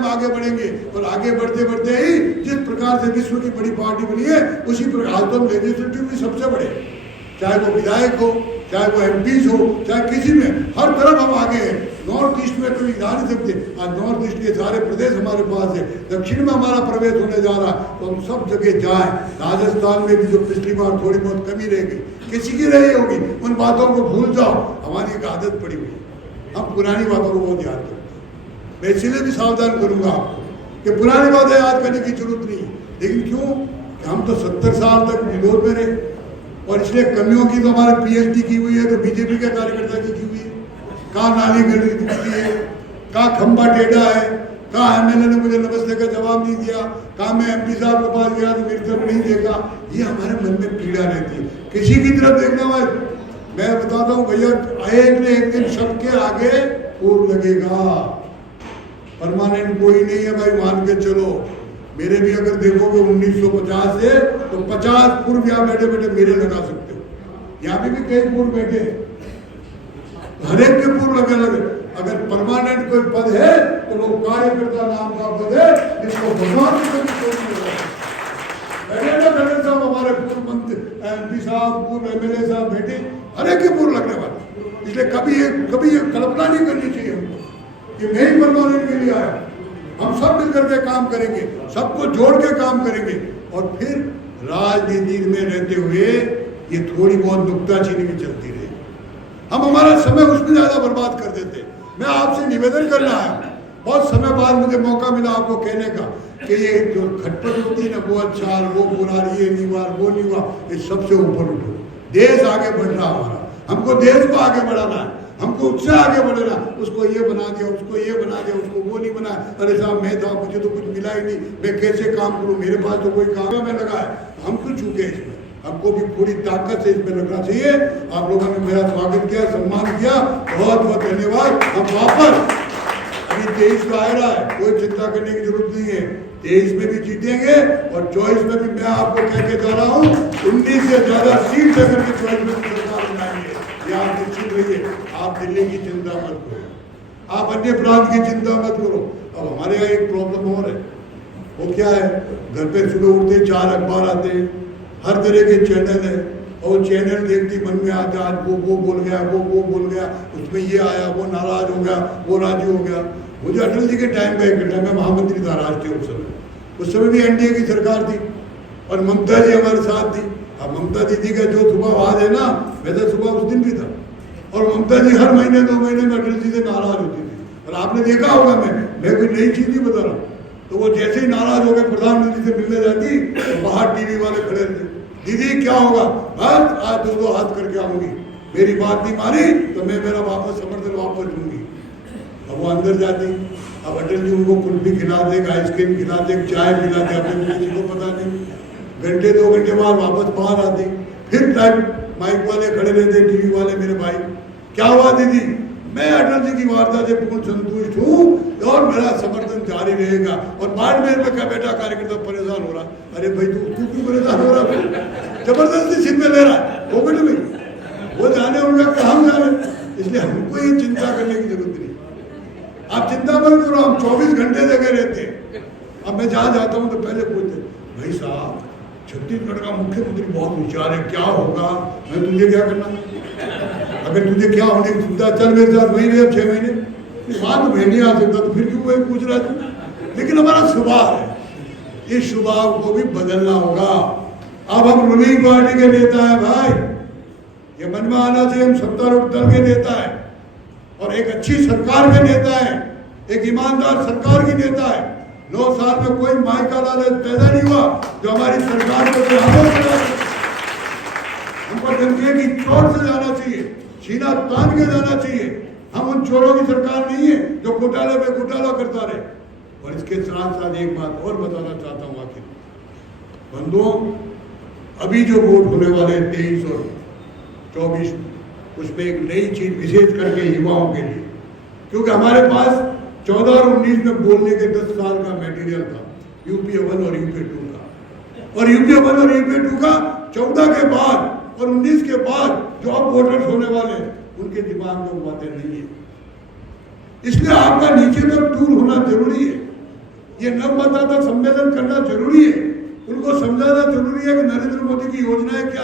हम आगे बढ़ेंगे। और आगे बढ़ते बढ़ते ही जिस प्रकार से विश्व की बड़ी पार्टी बनी है उसी प्रकार तो हम लेजिस्लेटिव भी सबसे बड़े, चाहे वो विधायक हो, चाहे वो एमपीज हो, चाहे किसी में, हर तरफ हम आगे हैं। नॉर्थ ईस्ट में कभी जा नहीं सकते, आज नॉर्थ ईस्ट के सारे प्रदेश हमारे पास है। दक्षिण में हमारा प्रवेश होने जा रहा, तो हम सब जगह जाएं। राजस्थान में भी जो पिछली बार थोड़ी बहुत कमी रह गई, किसी की रही होगी, उन बातों को भूल जाओ। हमारी एक आदत पड़ी हुई, हम पुरानी बातों को बहुत याद करते हैं। मैं इसीलिए भी सावधान करूंगा आपको कि पुरानी बातें याद करने की जरूरत नहीं। लेकिन क्यों, हम तो 70 साल तक विरोध में रहे, और इसलिए कमियों की तो हमारे पीएचडी की हुई है, तो बीजेपी के कार्यकर्ता की हुई है। कहाँ नाली गली दिखती है, कहाँ खंबा टेढ़ा है, कहाँ एमएलए ने मुझे नमस्ते का जवाब नहीं दिया, कहाँ मैं एमपी साहब के पास गया तो मेरी तरफ नहीं देखा। ये हमारे मन में पीड़ा रहती है, किसी की तरफ देखना भाई। मैं बताता हूँ भैया, एक न एक दिन सबके आगे पूर्व लगेगा। परमानेंट कोई नहीं है भाई, मान के चलो। मेरे भी अगर देखोगे 1950 से तो 50 पूर्व यहाँ बैठे बैठे मेरे लगा सकते हो। यहाँ पे भी कई पूर्व बैठे हैं, हर एक के पूर्व लगे लगे। अगर परमानेंट कोई पद है तो वो कार्यकर्ता नाम का पद है, जिसको भगवान बैठे ना खड़े साहब, हमारे पूर्व मंत्री एमपी साहब, पूर्व एमएलए साहब बैठे, हर एक के पूर्व लगने वाले। इसलिए कभी ये कल्पना नहीं करनी चाहिए हमको कि मैं ही परमानेंट के लिए आया। हम सब मिलकर के काम करेंगे, सबको जोड़ के काम करेंगे, और फिर राजनीति में रहते हुए ये थोड़ी बहुत नुक्ताचीनी भी चलती रहे। हम हमारा समय उसमें ज्यादा बर्बाद कर देते। मैं आपसे निवेदन करना है, बहुत समय बाद मुझे मौका मिला आपको कहने का कि ये जो खटपट होती है ना, वो अच्छा, वो बुरा, ये नहीं हुआ, वो नहीं हुआ, इस सबसे ऊपर उठो। देश आगे बढ़ रहा हमारा, हमको देश को आगे बढ़ाना है, हमको उससे आगे बढ़ना। उसको ये बना दिया, उसको ये बना दिया, उसको वो नहीं बना। अरे साहब मैं था, मुझे तो कुछ मिला ही नहीं, मैं कैसे काम करूं, मेरे पास तो कोई काम में लगा है। हम तो चूके इसमें, हमको भी पूरी ताकत से इसमें लगना चाहिए। आप लोगों ने मेरा स्वागत किया, सम्मान किया, बहुत बहुत धन्यवाद। हम वापस अभी 23 का आ रहा है, कोई चिंता करने की जरूरत नहीं है। 23 में भी जीतेंगे, और 24 में भी मैं आपको कह के जा रहा हूँ 19 से ज्यादा सीट लेकर के 24 में सरकार बनाएंगे। आप निश्चित रहिए, आप दिल्ली की चिंता मत करो, आप अन्य प्रांत की चिंता मत करो। अब हमारे यहाँ एक प्रॉब्लम और है, वो क्या है, घर पे सुबह उठते 4 अखबार आते हैं, हर तरह के चैनल है, और चैनल देखती मन में आता, आज वो बोल गया, वो बोल गया, उसमें ये आया, वो नाराज हो गया, वो राजी हो गया। मुझे अटल जी के टाइम का एक टाइम में महामंत्री था राष्ट्रीय उस समय भी एनडीए की सरकार थी, और ममता जी हमारे साथ थी। अब ममता दीदी का जो सुबह आवाज है ना, वैसे सुबह उस दिन भी था। और ममता जी हर महीने 2 महीने में अटल जी से नाराज होती थी, और आपने देखा होगा, मैं कोई नई चीज नहीं बता रहा, तो वो जैसे ही नाराज हो गए प्रधानमंत्री से मिलने जाती, तो बाहर टीवी वाले खड़े थे, दीदी क्या होगा, बस आज 2 हाथ करके आऊंगी, मेरी बात नहीं मानी तो मैं मेरा वापस समर्थन वापस लूंगी। अब वो अंदर जाती, अब अटल जी उनको कुल्फी खिला दे, आइसक्रीम खिला दे, चाय पिला दे, अपने किसी को पता नहीं। घंटे 2 घंटे बाद वापस बाहर आती, फिर टाइम माइक वाले खड़े रहते, टीवी वाले, मेरे भाई क्या हुआ दीदी, मैं अटल जी की वार्ता से पूर्ण संतुष्ट हूँ और मेरा समर्थन जारी रहेगा। और बाड़मेर में क्या बेटा कार्यकर्ता परेशान हो रहा, अरे भाई तू क्यों परेशान हो रहा, जबरदस्ती सिर में ले रहा है, वो बेटे भाई वो जाने उनका कि हम जाने, इसलिए हमको ये चिंता करने की जरूरत नहीं। आप चिंता मत करो, हम 24 घंटे जगह रहते हैं। अब मैं जहाँ जाता हूँ तो पहले पूछते, भाई साहब छत्तीसगढ़ का मुख्यमंत्री बहुत होशियार है, क्या होगा, मैं तुझे क्या करना, अगर तुझे क्या होने की सुविधा, चल मेरे साथ वही रहे 6 महीने, बाद में नहीं आ सकता तो फिर क्यों वही पूछ रहा था। लेकिन हमारा स्वभाव है, इस स्वभाव को भी बदलना होगा। अब हम रूलिंग पार्टी के नेता है भाई, ये मन में आना चाहिए, हम सत्तारूढ़ दल के नेता है, और एक अच्छी सरकार के नेता है, एक ईमानदार सरकार की नेता है। 9 साल में कोई माई का लालच पैदा नहीं हुआ जो हमारी सरकार को हमको धमकी की चोट से जाना चाहिए, सीना तान के जाना चाहिए। हम उन चोरों की सरकार नहीं है जो घोटाले पे घोटाला करता रहे। और इसके साथ साथ एक बात और बताना चाहता हूँ, आखिर बंधुओं, अभी जो वोट होने वाले 23 और 24 उसमें एक नई चीज विशेष करके युवाओं के लिए, क्योंकि हमारे पास 14 और 19 में बोलने के 10 साल का मटेरियल था, यूपीए 1 और यूपीए 2 का, और यूपीए 1 और यूपीए 2 का 14 के बाद और 19 के बाद जो अब वोटर्स होने वाले हैं उनके दिमाग में बातें नहीं है। इसलिए आपका नीचे तक दूर होना जरूरी है। ये नव मतदाता सम्मेलन करना जरूरी है, उनको समझाना जरूरी है कि नरेंद्र मोदी की योजनाएं क्या